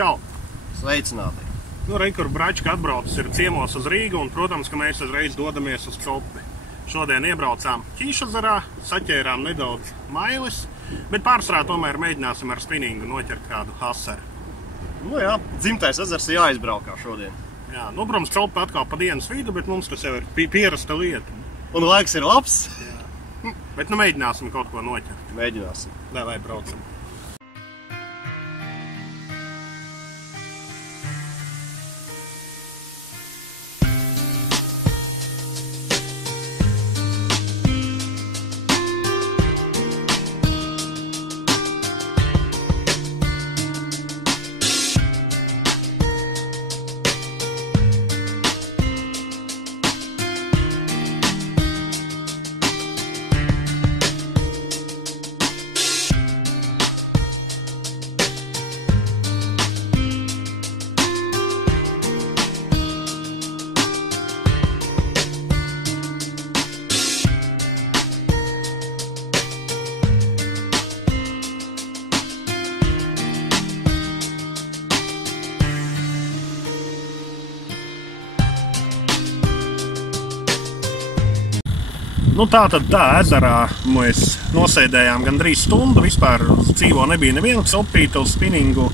Čau! Sveicināti! Nu, kur Bračka atbraucis ir ciemos uz Rīgu, un, protams, ka mēs uzreiz dodamies uz Copi. Šodien iebraucām Ķīšazarā, saķērām nedaudz mailes, bet pārsvarā tomēr mēģināsim ar spinningu noķert kādu haseru. Nu jā, dzimtais ezers ir jāizbraukā šodien. Jā, nu, protams, Copa atkal pa dienas vidu, bet mums tas jau ir pierasta lieta. Un laiks ir labs. Jā. Bet nu mēģināsim kaut ko noķert. Mēģināsim. Lai braucam. Nu, tā ezerā mēs nosēdējām gandrīz stundu. Vispār uz dzīvo nebija neviena copīta, uz spinningu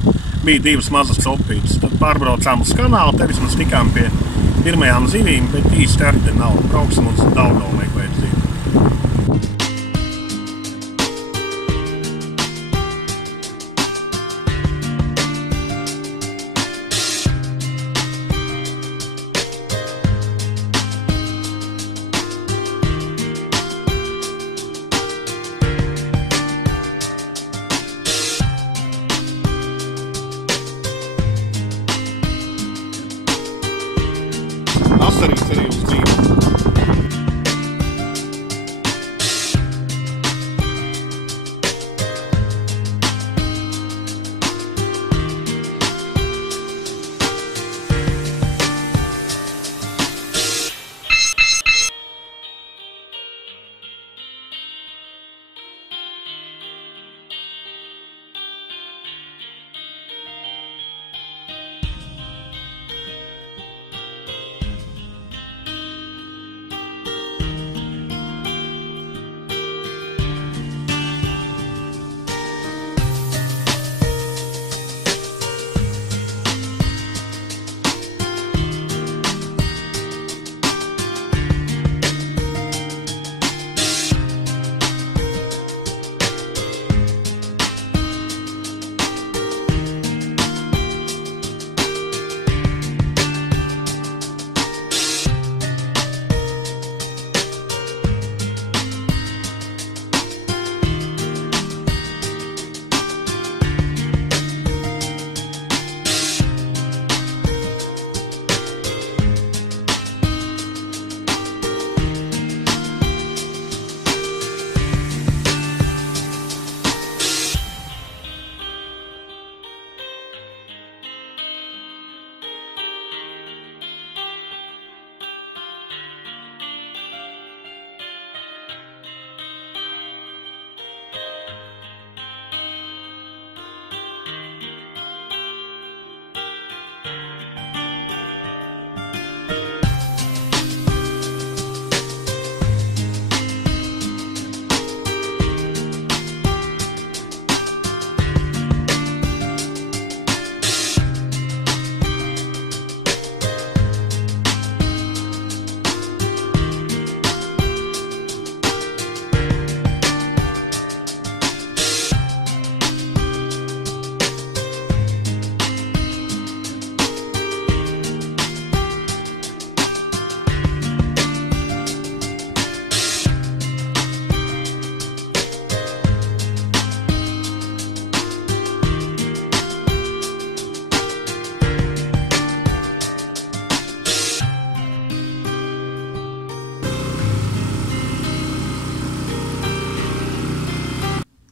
bija divas mazas copītas. Tad pārbraucām uz kanālu, te vismaz tikām pie pirmajām zivīm, bet īsti arī te nav. Brauksim uz Daugavu meklēt zivi. Asarīts arī uz dzīvi.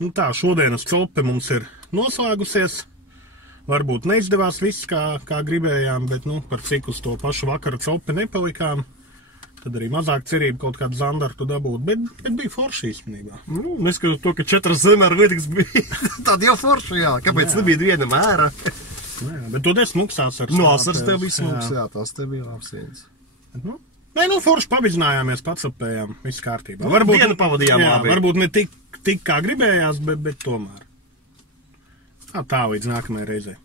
Nu tā, šodienas Cope mums ir noslēgusies. Varbūt neizdevās viss, kā gribējām, bet par cik uz to pašu vakaru Cope nepalikām. Tad arī mazāk cerība kaut kādu zandartu dabūt, bet bija forši īstenībā. Neskatoties to, ka 4 zemēr līdzīgs bija, tad jau forši, jā. Kāpēc nebija viena mēra? Jā, bet tu esi smuks asars. No asars tev bija smuks, jā, tas tev bija labs viens. Nē, forši pavidzinājāmies, patsapējām, viss kārtībā. Varbūt, dienu pavadījām labi. Varbūt ne tik kā gribējās, bet tomēr. Tā līdz nākamajai reizei.